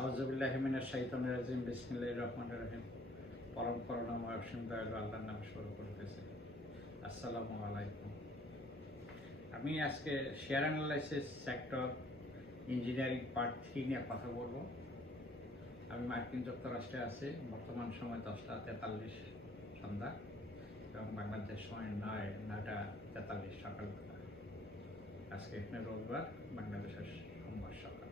আউযুবিল্লাহি মিনাশ শাইতানির রাজিম বিসমিল্লাহির রহমানির রহিম। পরম করুণাময় অসীম দয়ালু আল্লাহর নামে শুরু করতেছি। আসসালামু আলাইকুম। আমি আজকে share analysis sector engineering part 3 নিয়ে কথা বলবো। আমি মার্কিন যুক্তরাষ্ট্রে আছি। বর্তমান সময় 10:43 সন্ধ্যা এবং বাংলাদেশ সময় 9:43 সকালবেলা। আজকে এখানে রোববার, বাংলাদেশের সোমবার সকাল।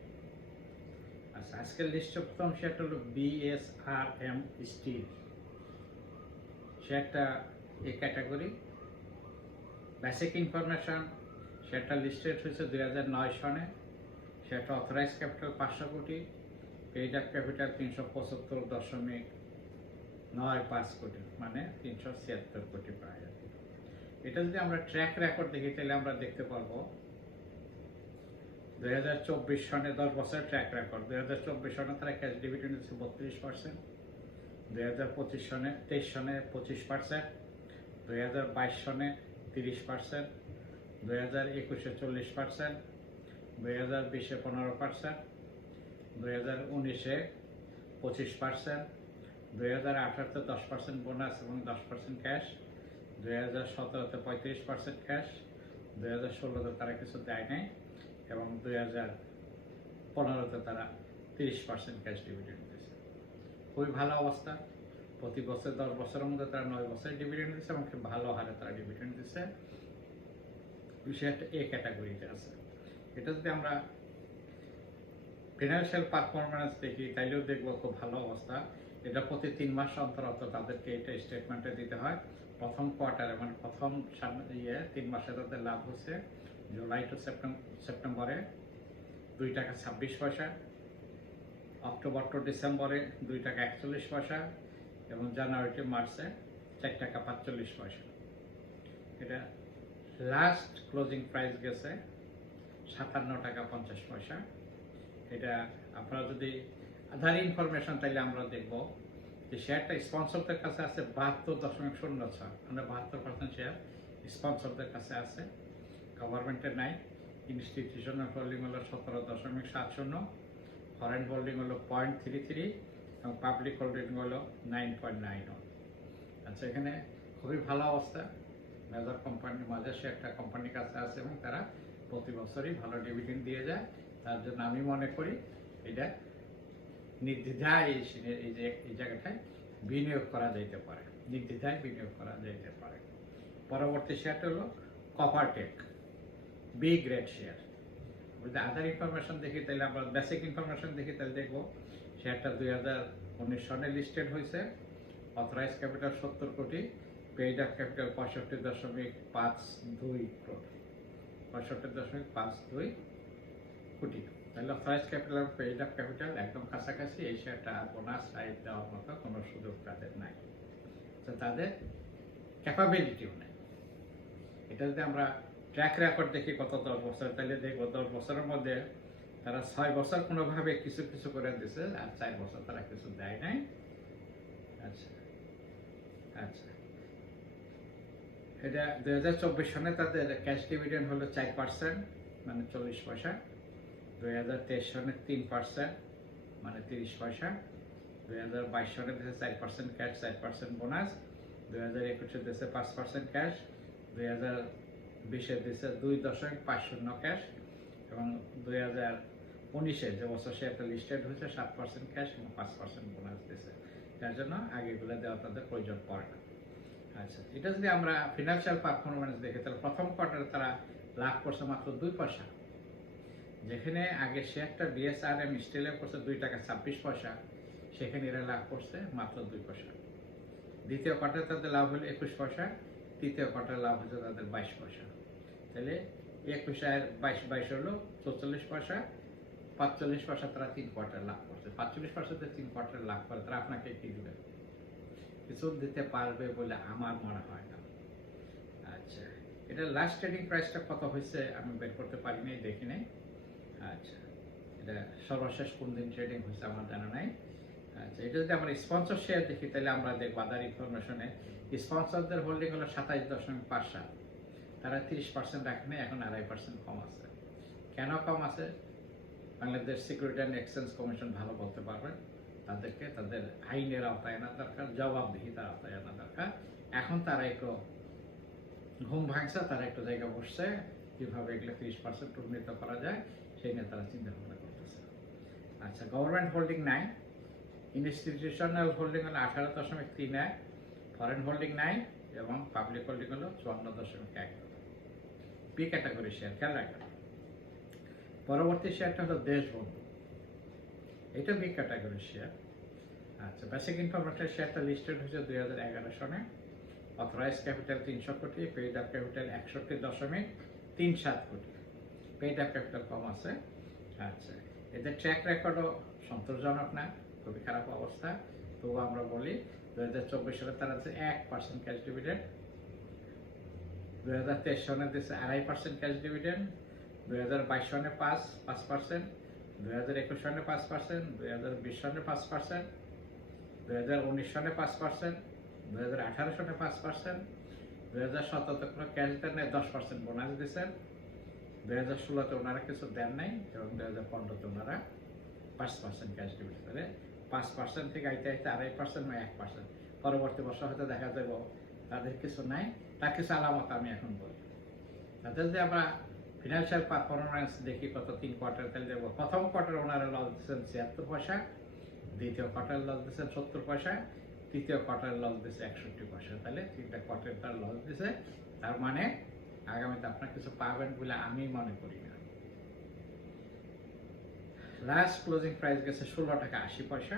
আচ্ছা, আজকের লিস্ট প্রথম শেয়ারটা হলো বিএসআরএম স্টিল। শেয়ারটা এই ক্যাটাগরি। বেসিক ইনফরমেশন, শেয়ারটা লিস্টেড হয়েছে 2009 সনে। শেয়ারটা অথরাইজ ক্যাপিটাল 500 কোটি, পেইড আপ ক্যাপিটাল 375.95 কোটি, মানে 376 কোটি প্রায়। এটা যদি আমরা ট্র্যাক রেকর্ড দেখি তাহলে আমরা দেখতে পারবো 2024 সনে 10 বছরের ট্র্যাক রেকর্ড। 2024 সনে তারা ক্যাশ ডিভিডেন্ড দিচ্ছে 32%, 2025 সনে 23 সনে 25%, 2022 সনে 30%, 2021-এ 40%, 2020-এ 15%, 2019-এ 25%, 2018-তে 10% বোনাস এবং 10% ক্যাশ, 2017-তে 35% ক্যাশ, 2016-তে তারা কিছু দেয় নাই এবং 2015-তে তারা 30% ক্যাশ ডিভিডেন্ড দিয়েছে। খুবই ভালো অবস্থা। প্রতি বছর 10 বছরের মধ্যে তারা 9 বছরের ডিভিডেন্ড দিচ্ছে এবং খুব ভালো হারে তারা ডিভিডেন্ড দিচ্ছে। বিষয়টা এ ক্যাটাগরিতে আছে। এটা যদি আমরা ফিনান্সিয়াল পারফরমেন্স দেখি তাইলেও দেখবো খুব ভালো অবস্থা। এটা প্রতি 3 মাস অন্তর অন্তর তাদেরকে এটা স্টেটমেন্টে দিতে হয়। প্রথম কোয়ার্টারে, মানে প্রথম 3 মাসে তাদের লাভ হচ্ছে জুলাই টু সেপ্টেম্বরে 2 টাকা 26 পয়সা, অক্টোবর টু ডিসেম্বরে 2 টাকা 41 পয়সা এবং জানুয়ারি টু মার্চে 4 টাকা 45 পয়সা। এটা লাস্ট ক্লোজিং প্রাইস গেছে 57 টাকা 50 পয়সা। এটা আপনারা যদি আধার ইনফরমেশন তাইলে আমরা দেখব যে শেয়ারটা স্পন্সরদের কাছে আছে 72.06, মানে 72% শেয়ার স্পন্সরদের কাছে আছে, গভর্নমেন্টের নাই। ইনস্টিটিউশনাল হোল্ডিং হলো 17.70, ফরেন হোল্ডিং হলো 0.33 এবং পাবলিক হোল্ডিং হলো 9.91। আচ্ছা, এখানে খুবই ভালো অবস্থা। মেজর কোম্পানির মাঝে সে একটা কোম্পানির কাছে আছে এবং তারা প্রতি বছরই ভালো ডিভিডেন্ড দিয়ে যায়। তার জন্য আমি মনে করি এটা নির্দ্বিধায় এই জায়গাটায় বিনিয়োগ করা যেতে পারে, নির্দ্বিধায় বিনিয়োগ করা যেতে পারে। পরবর্তী শেয়ারটা হলো কপারটেক, বি গ্রেড শেয়ার। যদি আদার ইনফরমেশন দেখি তাহলে আমরা বেসিক ইনফরমেশন দেখি তাহলে দেখবো শেয়ারটা 2019 সনে লিস্টেড হয়েছে। অথরাইজ ক্যাপিটাল 70 কোটি, পেইড আপ ক্যাপিটাল 65.52 কোটি, 65.52 কোটি। তাহলে authorize capital paid up capital একদম কাছাকাছি। এই শেয়ারটা বোনাস সাইড দেওয়ার মতো কোনো সুযোগ তাদের নাই, তো তাদের ক্যাপাবিলিটিও নেই। এটা যদি আমরা ট্র্যাক রেকর্ড দেখি কত 10 বছর, তাহলে দেখবো 10 বছরের মধ্যে তারা 6 বছর কোনোভাবে কিছু কিছু করে দিছে আর 4 বছর তারা কিছু দেয় নাই। আচ্ছা আচ্ছা, এটা 2024 সনে তাদের ক্যাশ ডিভিডেন্ড হলো 4%, মানে 40 পয়সা। 2023 সনে 3%, মানে 30 পয়সা। 2022 সনে দিয়েছে 4% ক্যাশ, 4% বোনাস। 2021-এ দিয়েছে 5% ক্যাশ। 2020-এ দিয়েছে 2.50 ক্যাশ এবং 2019-এ যে বছর শেয়ারটা লিস্টেড হয়েছে 7% ক্যাশ এবং 5% বোনাস দিয়েছে। তার জন্য আগেগুলো দেওয়া তাদের প্রয়োজন পড়ে না। আচ্ছা, এটা যদি আমরা ফিনান্সিয়াল পারফরমেন্স দেখি তাহলে প্রথম কোয়ার্টারে তারা লাভ করছে মাত্র 2 পয়সা। যেখানে আগে শেয়ারটা বিএসআরএম স্টিলে করছে 2 টাকা 26 পয়সা, সেখানে এরা লাভ করছে মাত্র 2 পয়সা। দ্বিতীয় কোয়ার্টারে তাদের লাভ হলো 21 পয়সা, তৃতীয় কোয়ার্টারে লাভ হচ্ছে তাদের 22 পয়সা। তাহলে 21 আর 22 হলো 44 পয়সা। 45 পয়সা তারা 3 কোয়ার্টার লাভ করছে। 45 পয়সাতে 3 কোয়ার্টার লাভ করে তারা আপনাকে কি দিবে? কিছু দিতে পারবে বলে আমার মনে হয় না। আচ্ছা, এটা লাস্ট ট্রেডিং প্রাইসটা কত হয়েছে আমি বের করতে পারি নাই, দেখি নাই। আচ্ছা, এটা সর্বশেষ কোন দিন ট্রেডিং হয়েছে আমার জানা নাই। আচ্ছা, এটা যদি আমরা স্পন্সর শেয়ার দেখি তাহলে আমরা দেখব আদার ইনফরমেশনে স্পন্সরদের হোল্ডিং হলো 27.57, তারা 30% রাখে নাই, এখন 2.5% কম আছে। কেন কম আছে? Bangladesh security and exchange commission ভালো বলতে পারবেন, তাদেরকে তাদের আইনের আওতায় আনা দরকার, জবাবদিহিতার আওতায় আনা দরকার। এখন তারা একটু ঘুম ভাঙছে, তারা একটু জায়গা বসছে, কীভাবে এগুলো 30% উন্নীত করা যায় সেই নিয়ে তারা চিন্তা ভাবনা করতেছে। আচ্ছা, গভর্নমেন্ট হোল্ডিং নাই, ইনস্টিটিউশনাল হোল্ডিং হলো 18.31, ফরেন হোল্ডিং নাই এবং পাবলিক হোল্ডিং হলো 54.1। বি ক্যাটাগরি শেয়ার খেয়াল রাখবেন। পরবর্তী শেয়ারটা হলো দেশবন্ধু, এটা বি ক্যাটাগরি শেয়ার। আচ্ছা, বেসিক ইনফরমেশন শেয়ারটা লিস্টেড হয়েছে 2011 সনে, অথরাইজ ক্যাপিটাল 300 কোটি, পেইড আপ ক্যাপিটাল 61.37 কোটি, পেইড আপ ক্যাপিটাল কম আছে। আচ্ছা, এদের ট্র্যাক রেকর্ডও সন্তোষজনক না, খুবই খারাপ অবস্থা। তবু আমরা বলি 2024 সালে তারা হচ্ছে 1% ক্যাশ ডিভিডেন্ড, 2023 সনে দিচ্ছে 2.5% ক্যাশ ডিভিডেন্ড, 2022 সনে 5%, 2021 সনে 5%, 2020 সনে 5%, 2019 সনে 5%, 2018 সনে 5%, 2017 কোনো ক্যাশ দেন নাই, 10% বোনাস দিচ্ছেন, 2016-তে ওনারা কিছু দেন নাই এবং 2015-তে ওনারা 5% ক্যাশ ডিভিডেন্ড। তাহলে 5% থেকে আইতে আইতে 2.5% বা 1%। পরবর্তী বছর হয়তো দেখা যাবে তাদের কিছু নাই, তার কিছু আলামত আমি এখন বলি। তাদের যে আমরা ফিনান্সিয়াল পারফরমেন্স দেখি কত 3 কোয়ার্টার, তাহলে দেখবো প্রথম কোয়ার্টার ওনারা লস দিচ্ছেন 76 পয়সা, দ্বিতীয় কোয়ার্টার লস দিচ্ছেন 70 পয়সা, তৃতীয় কোয়ার্টার লস দিচ্ছে 61 পয়সা। তাহলে 3টা কোয়ার্টার তার লস দিছে, তার মানে আগামীতে আপনার কিছু পাবেন বলে আমি মনে করি না। লাস্ট ক্লোজিং প্রাইস গেছে 16 টাকা 80 পয়সা।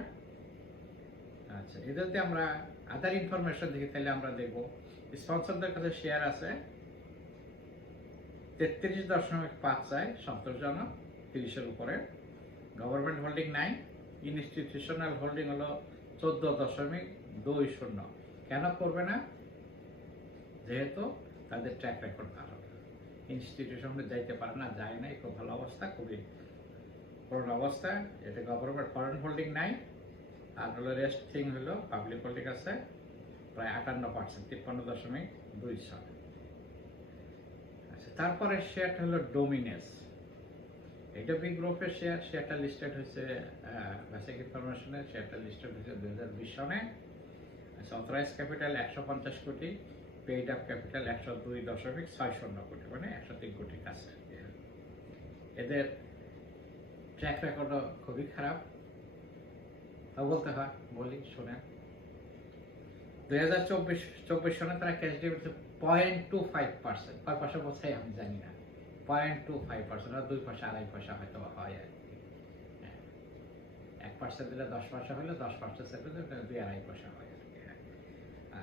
আচ্ছা, এদেরতে আমরা আদার ইনফরমেশন দেখি, তাহলে আমরা দেখব স্পন্সরদের কাছে শেয়ার আছে 33.5 চাই, সন্তোষজনক, 30-এর উপরে। গভর্নমেন্ট হোল্ডিং নাই, ইনস্টিটিউশনাল হোল্ডিং হলো 14.20। কেন করবে না? যেহেতু তাদের ট্র্যাক রেকর্ড ভালো, ইনস্টিটিউশনে যাইতে পারে না, যায় নাই, খুব ভালো অবস্থা, খুবই করুণ অবস্থা। এটা গভর্নমেন্ট ফরেন হোল্ডিং নাই। আর হলো রেস্ট থিং হলো পাবলিক হোল্ডিং আছে প্রায় 58%, 53.26। আচ্ছা, তারপরে শেয়ারটা হলো ডোমিনেস, এটা বি গ্রুপের শেয়ার। শেয়ারটা লিস্টেড হয়েছে বেসিক ইনফরমেশনে, শেয়ারটা লিস্টেড হয়েছে 2020 সনে। আচ্ছা, অথরাইজ ক্যাপিটাল 150 কোটি, পেইড আপ ক্যাপিটাল 102.60 কোটি, মানে 103 কোটির কাছে। এদের ট্র্যাক রেকর্ডও খুবই খারাপ, তা বলতে হয়, বলি শোনেন। 2024 সনে তারা ক্যাশ ডিভিডেন্ড 0.25%, কয় পয়সা বলছে আমি জানি না, 0.25%, আর 2 পয়সা 2.5 পয়সা হয়তো হয় আর কি। 1% দিলে 10 পয়সা হলে 10% সেটা 2.5 পয়সা হয় আর কি।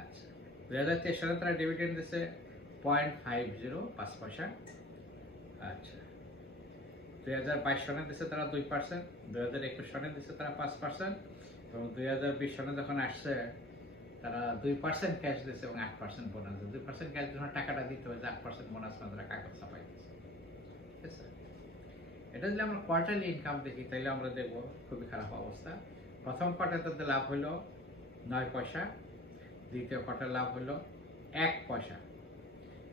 আচ্ছা, 2023 সালে তারা ডিভিডেন্ড দিচ্ছে 0.505 পয়সা। আচ্ছা, 2022 সনে দিচ্ছে তারা 2%, 2021 সনে দিচ্ছে তারা 5%, এবং 2020 সনে যখন আসছে তারা 2% ক্যাশ দিচ্ছে এবং 8% বোনাস দিচ্ছে। 2% ক্যাশ যখন টাকাটা দিতে হবে, 8% বোনাস তারা কাগজ ছাপাই দিচ্ছে। ঠিক আছে, এটা যদি আমরা কোয়ার্টারলি ইনকাম দেখি, তাহলে আমরা দেখবো খুবই খারাপ অবস্থা। প্রথম কোয়ার্টার তাদের লাভ হলো 9 পয়সা, দ্বিতীয় কোয়ার্টার লাভ হলো 1 পয়সা,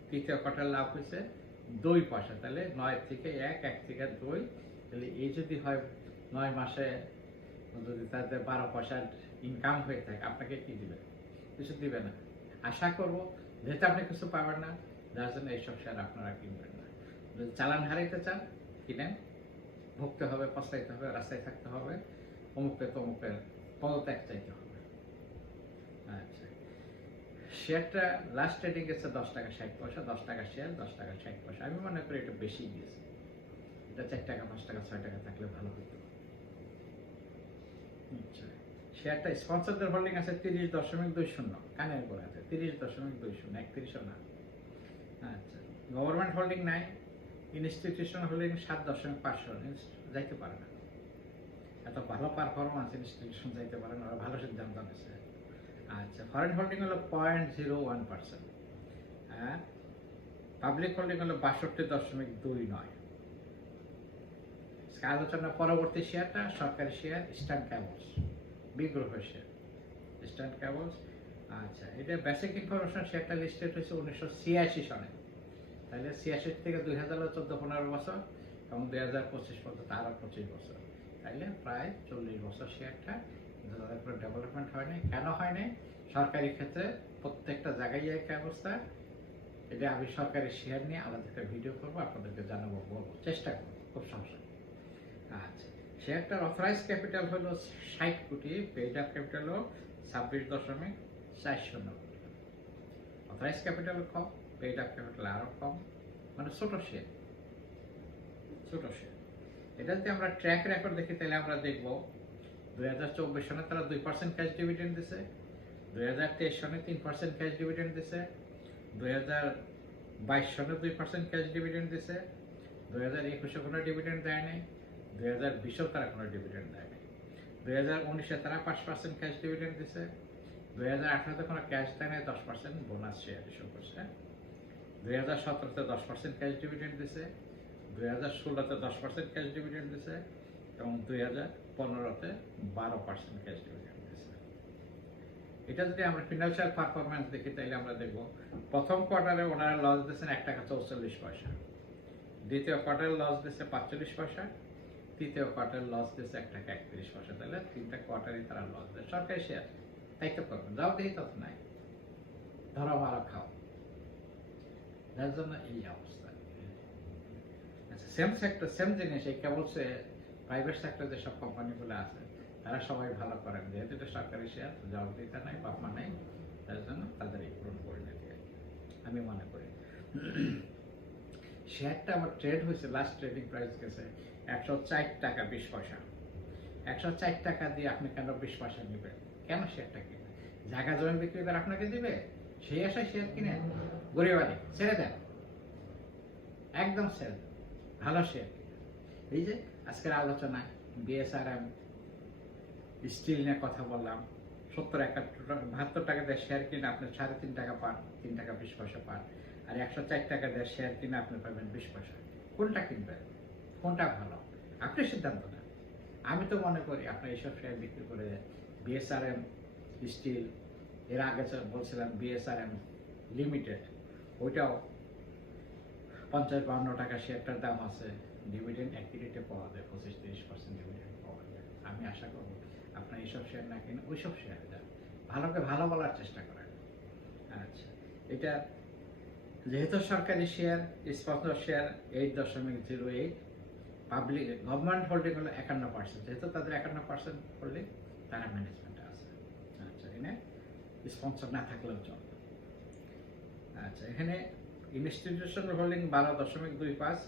তৃতীয় কোয়ার্টার লাভ হয়েছে 2 পয়সা। তাহলে 9 থেকে 1, 1 থেকে 2, তাহলে এই যদি হয় 9 মাসে যদি তাদের 12 পয়সার ইনকাম হয়ে থাকে, আপনাকে কি দিবে? কিছু দিবে না। আশা করবো যেহেতু আপনি কিছু পাবেন না, যার জন্য এইসব শেয়ার আপনারা কিনবেন না। যদি চালান হারাইতে চান, কিনেন, ভুগতে হবে, পস্তাইতে হবে, রাস্তায় থাকতে হবে, অমুকে তমুকের পদত্যাগ চাইতে হবে। আচ্ছা, শেয়ারটা লাস্ট ট্রেডিং গেছে 10 টাকা 60 পয়সা, 10 টাকা শেয়ার, 10 টাকা 60 পয়সা। আমি মনে করি এটা বেশি গিয়েছে, এটা 4 টাকা 5 টাকা 6 টাকা থাকলে ভালো হতো। আচ্ছা, শেয়ারটা স্পন্সরদের হোল্ডিং আছে 30.20, কানের করে আছে 30.20, 31 না। আচ্ছা, গভর্নমেন্ট হোল্ডিং নাই, ইনস্টিটিউশন হোল্ডিং 7.5, যাইতে পারে না। এত ভালো পারফরমেন্স ইনস্টিটিউশন যাইতে পারে না, ওরা ভালো সিদ্ধান্ত নিচ্ছে। আচ্ছা, ফরেন হোল্ডিং হলো 0.01%, হ্যাঁ, পাবলিক হোল্ডিং হলো 62.29। আলোচনা পরবর্তী শেয়ারটা সরকারি শেয়ার ইস্টার্ন কেবলস, বি গ্রুপের শেয়ার ইস্টার্ন কেবলস। আচ্ছা, এটা বেসিক ইনফরমেশন শেয়ারটা লিস্টেড হয়েছে 1986 সনে। তাহলে 86 থেকে 2000 14-15 বছর, এবং 2025 পর্যন্ত আরও 25 বছর, তাইলে প্রায় 40 বছর শেয়ারটা কিন্তু তাদের কোনো ডেভেলপমেন্ট হয়নি। কেন হয়নি? সরকারি ক্ষেত্রে প্রত্যেকটা জায়গায় এক অবস্থা। এটা আমি সরকারি শেয়ার নিয়ে আলাদা একটা ভিডিও করবো, আপনাদেরকে জানাবো, বলবো, চেষ্টা করবো, খুব সমস্যা। আচ্ছা, শেয়ারটার অথরাইজ ক্যাপিটাল হলো 60 কোটি, পেইড আপ ক্যাপিটাল হলো 26.490 কোটি। অথরাইজ ক্যাপিটাল কম, পেইড আপ ক্যাপিটাল আরও কম, মানে ছোট শেয়ার, ছোট শেয়ার। এটা যদি আমরা ট্র্যাক রেকর্ড দেখি তাহলে আমরা দেখবো 2024 সনে তারা 2% ক্যাশ ডিভিডেন্ড দিছে, 2023 সনে 3% ক্যাশ ডিভিডেন্ড দিছে, 2022 সনে 2% ক্যাশ ডিভিডেন্ড দিছে, 2021 কোনো ডিভিডেন্ড দেয় নাই, 2020 তারা কোনো ডিভিডেন্ড দেয় নাই, 2019 তারা 5% ক্যাশ ডিভিডেন্ড দিছে, 2018 কোনো ক্যাশ দেয় নাই, 10% বোনাস শেয়ার ইস্যু করছে, 2017 10% ক্যাশ ডিভিডেন্ড দিছে, 2016 10% ক্যাশ ডিভিডেন্ড দিছে, এবং 2015 12% ক্যাশ ডিভিডেন্ড দিছে। এটা যদি আমরা ফিনান্সিয়াল পারফরমেন্স দেখি তাহলে আমরা দেখব প্রথম কোয়ার্টারে ওনারা লস দিয়েছেন 1 টাকা 44 পয়সা, দ্বিতীয় কোয়ার্টারে লস দিয়েছে 45 পয়সা, তৃতীয় কোয়ার্টারে লস দিয়েছে 1 টাকা 31 পয়সা। তাহলে 3টা কোয়ার্টারে তারা লস দেয়। সরকারি শেয়ার তাই তো করবেন, যাও দেখি তত নাই, ধরো মারো খাও, যার জন্য এই অবস্থা। আচ্ছা, সেম সেক্টর সেম জিনিস, এই কেবল সে প্রাইভেট সেক্টর যেসব কোম্পানিগুলো আছে তারা সবাই ভালো করেন, যেহেতু এটা সরকারি শেয়ার, জবাবদিহিতা নাই, পাপা নাই, তার জন্য তাদের এই পূরণ করে নিতে আমি মনে করি। শেয়ারটা আমার ট্রেড হয়েছে, লাস্ট ট্রেডিং প্রাইস গেছে 104 টাকা 20 পয়সা। 104 টাকা দিয়ে আপনি কেন 20 পয়সা নেবেন? কেন শেয়ারটা কিনে? জায়গা জমি বিক্রি করে আপনাকে দিবে, সেই আশায় শেয়ার কিনে গরিবানি ছেড়ে দেন, একদম ছেড়ে দেন, ভালো শেয়ার কিনে। এই যে আজকের আলোচনায় বিএসআরএম স্টিল নিয়ে কথা বললাম, 70-71 টাকা দিয়ে শেয়ার কিনে আপনি 3.5 টাকা পান, 3 টাকা 20 পয়সা পান, আর 104 টাকা দিয়ে শেয়ার কিনে আপনি পাবেন 20 পয়সা। কোনটা কিনবেন? কোনটা ভালো? আপনি সিদ্ধান্ত নেন। আমি তো মনে করি আপনি এইসব শেয়ার বিক্রি করে বিএসআরএম স্টিল, এর আগে বলছিলাম বিএসআরএম লিমিটেড, ওইটাও 50-52 টাকা শেয়ারটার দাম আছে, ডিভিডেন্ড অ্যাক্টিভিটি পাওয়া যায়, 25-30% ডিভিডেন্ড পাওয়া যায়। আমি আশা করব আপনার এইসব শেয়ার না কিনে ওইসব শেয়ারে যান, ভালোকে ভালো বলার চেষ্টা করেন। আচ্ছা, এটা যেহেতু সরকারি share, sponsor share 8.08, public government holding হলো 51%, যেহেতু তাদের 51% হোল্ডিং, তারা ম্যানেজমেন্টে আছে। আচ্ছা, এখানে স্পন্সর না থাকলেও চলবে। আচ্ছা, এখানে ইনস্টিটিউশনাল হোল্ডিং 12.25,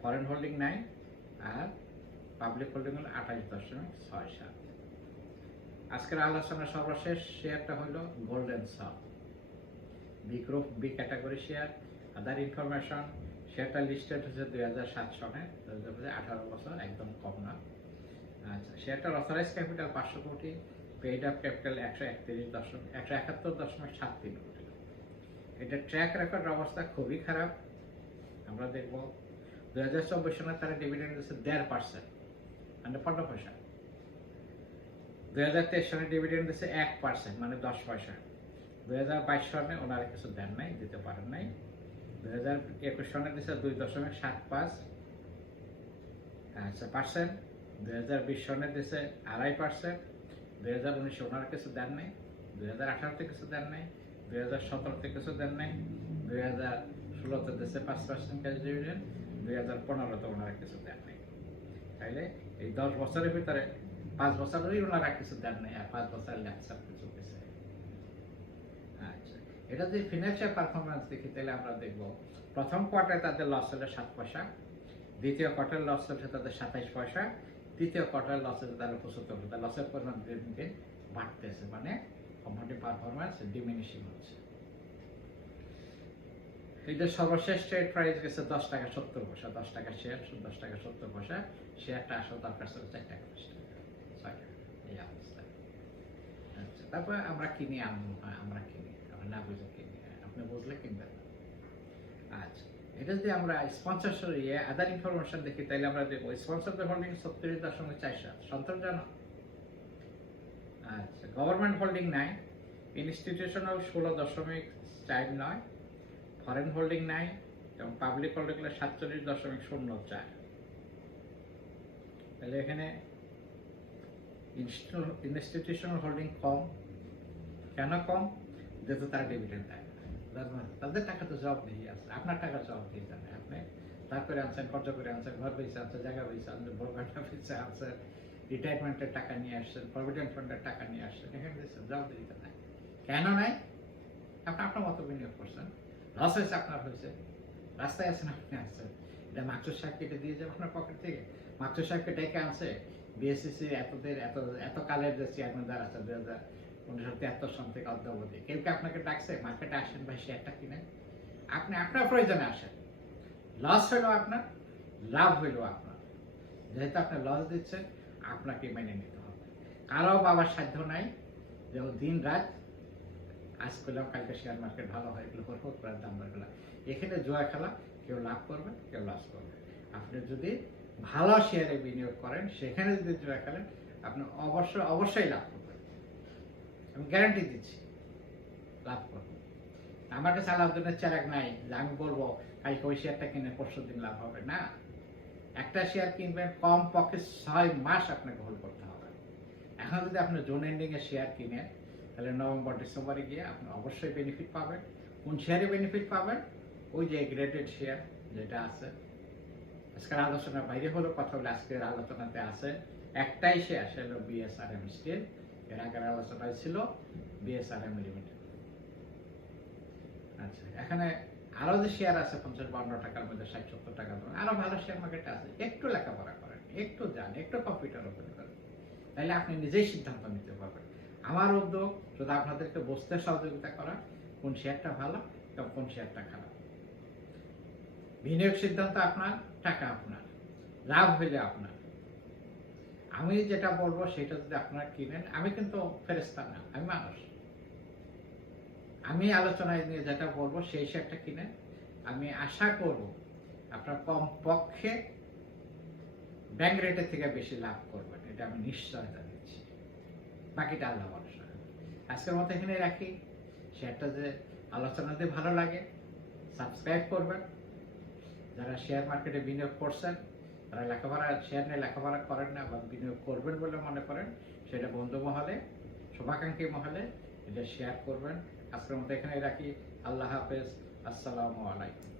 ফরেন হোল্ডিং 9, আর পাবলিক হোল্ডিং হলো 28.67। আজকের আলোচনার সর্বশেষ শেয়ারটা হলো গোল্ডেন সাপ, B group, B category share. Other information, শেয়ারটা লিস্টেড হচ্ছে 2007 সনে, 18 বছর, একদম কম না। আচ্ছা, শেয়ারটার অথরাইজ ক্যাপিটাল 500 কোটি, পেইড আপ ক্যাপিটাল 171.73 কোটি। এটা ট্র্যাক রেকর্ড অবস্থা খুবই খারাপ। আমরা দেখব 2024 সনে তারা ডিভিডেন্ড দিচ্ছে 1.5%, মানে 15 পয়সা। 2023 সনে ডিভিডেন্ড দিচ্ছে 1%, মানে 10 পয়সা। 2022 সনে ওনারা কিছু দেন নাই, দিতে পারেন নাই। 2021 সনে দিচ্ছে 2.75%। 2020 সনে দিচ্ছে 2.5%। 2019 ওনারা কিছু দেন নাই, 2018 কিছু দেন নাই, 2017 কিছু দেন নাই, 2016 দিচ্ছে 5% ক্যাশ ডিভিডেন্ড, 2015 ওনারা কিছু দেন নাই। তাইলে এই 10 বছরের ভিতরে 5 বছরেরই ওনারা কিছু দেন নাই, আর 5 বছর ল্যাপসাপ কিছু দিচ্ছে। আচ্ছা, এটা যদি ফিনান্সিয়াল পারফরমেন্স দেখি তাহলে আমরা দেখব প্রথম কোয়ার্টারে তাদের লস হলো 7 পয়সা, দ্বিতীয় কোয়ার্টার লস হচ্ছে তাদের 27 পয়সা, তৃতীয় কোয়ার্টার লস হচ্ছে তাদের 75 পয়সা। লসের পরিমাণ দিন দিন বাড়তেছে, মানে কোম্পানি পারফরমেন্স ডিমিনিশিং হচ্ছে। এটা সর্বশেষ ট্রেড প্রাইস গেছে 10 টাকা 70 পয়সা, 10 টাকা শেয়ার, 10 টাকা 70 পয়সা। শেয়ারটা আসলে দরকার ছিল 4 টাকা 5 টাকা, 6 টাকা, এই অবস্থা। আচ্ছা, তারপরে আমরা কিনি, আমরা কিনি, আমরা না বুঝে কিনি, আপনি বুঝলে কিনবেন না। আচ্ছা, এটা যদি আমরা স্পন্সর আদার ইনফরমেশন দেখি তাহলে আমরা দেখবো স্পন্সরদের হোল্ডিং 36.47, সন্তোষজনক। আচ্ছা, government holding 9, institutional 16.49, foreign holding 9, এবং পাবলিক হোল্ডিং হলো 47.04। তাহলে এখানে ইনস্টিটিউশনাল হোল্ডিং কম। কেন কম? যেহেতু তারা ডিভিডেন্ড দেয় না। তাদের টাকা তো জবাবদিহি আছে, আপনার টাকা জবাবদিহি জানে। আপনি তারপরে আনছেন, খরচ করে আনছেন, ঘর বেঁচে আনছেন, জায়গা বেঁচে আনছেন, বড় ঘরটা বেঁচে আনছেন, রিটায়ারমেন্টের টাকা নিয়ে আসছেন, প্রভিডেন্ট ফান্ডের টাকা নিয়ে আসছেন, এখানে দিচ্ছেন, জবাবদিহিতা নাই। কেন নাই? আপনি আপনার মতো বিনিয়োগ করছেন, লস হয়েছে আপনার হয়েছে, রাস্তায় আছেন আপনি আসছেন, এটা মাকসুদ সাহেব কেটে দিয়ে যাবে আপনার পকেট থেকে। মাকসুদ সাহেবকে ডেকে আনছে বিএসসিসি এত কালের যে চেয়ারম্যান যারা আছে 1973 সন থেকে অদ্যাবধি, কেউ কি আপনাকে ডাকছে মার্কেটে আসেন ভাই শেয়ারটা কিনে? আপনি আপনার প্রয়োজনে আসেন। লস হইল আপনার, লাভ হইল আপনার। যেহেতু আপনি লস দিচ্ছেন, আপনাকে মেনে নিতে হবে। কারো বাবার সাধ্য নাই যে দিন রাত আজ করলাম কালকে শেয়ার মার্কেট ভালো হয়, এগুলো হোক দাম বাড়বে। এখানে জোয়া খেলা, কেউ লাভ করবে কেউ লস করবে। আপনি যদি ভালো শেয়ারে বিনিয়োগ করেন, সেখানে যদি জোয়া খেলেন, আপনি অবশ্যই লাভ করবেন। আমি গ্যারান্টি দিচ্ছি লাভ করবেন। আমার কাছে আলাউদ্দিনের চেরাগ নাই যে আমি বলবো কালকে ওই শেয়ারটা কিনে পরশু দিন লাভ হবে না। একটা শেয়ার কিনবেন, কম পক্ষে 6 মাস আপনাকে হোল্ড করতে হবে। এখন যদি আপনি জোন এন্ডিং এ শেয়ার কিনেন, তাহলে নভেম্বর ডিসেম্বরে গিয়ে আপনি অবশ্যই বেনিফিট পাবেন। কোন শেয়ারে বেনিফিট পাবেন? ওই যে গ্রেডেড শেয়ার যেটা আছে, আজকের আলোচনার বাইরে হলো কথা বলে, আজকের আলোচনাতে আছে একটাই শেয়ার, সেটা হলো বিএসআরএম স্টিল। এর আগের আলোচনায় ছিল বিএসআরএম লিমিটেড। আচ্ছা, এখানে আরো যে শেয়ার আছে 50-52 টাকার মধ্যে, 60-70 টাকার মধ্যে আরো ভালো শেয়ার মার্কেটে আছে। একটু লেখাপড়া করেন, একটু যান, একটু কম্পিউটার ওপেন করেন, তাহলে আপনি নিজেই সিদ্ধান্ত নিতে পারবেন। আমার উদ্যোগ শুধু আপনাদেরকে বুঝতে সহযোগিতা করা, কোন শেয়ারটা ভালো এবং কোন শেয়ারটা খারাপ। বিনিয়োগ সিদ্ধান্ত আপনার, টাকা আপনার, লাভ হইলে আপনার। আমি যেটা বলবো সেটা যদি আপনারা কিনেন, আমি কিন্তু ফেরেশতা না, আমি মানুষ। আমি আলোচনায় নিয়ে যেটা বলবো সেই শেয়ারটা কিনেন। আমি আশা করব আপনার কম পক্ষে ব্যাংক রেটের থেকে বেশি লাভ করবেন, এটা আমি নিশ্চয়তা দিচ্ছি। বাকিটা আল্লাহ ভরসা। আজকের মতো এখানে রাখি। শেয়ারটা যে আলোচনাতে ভালো লাগে সাবস্ক্রাইব করবেন। যারা শেয়ার মার্কেটে বিনিয়োগ করছেন, তারা শেয়ার নিয়ে লেখাপড়া করেন না বা বিনিয়োগ করবেন বলে মনে করেন, সেটা বন্ধু মহলে, শুভাকাঙ্ক্ষী মহলে এটা শেয়ার করবেন। আজকের মতো এখানে রাখি। আল্লাহ হাফেজ, আসসালামু আলাইকুম।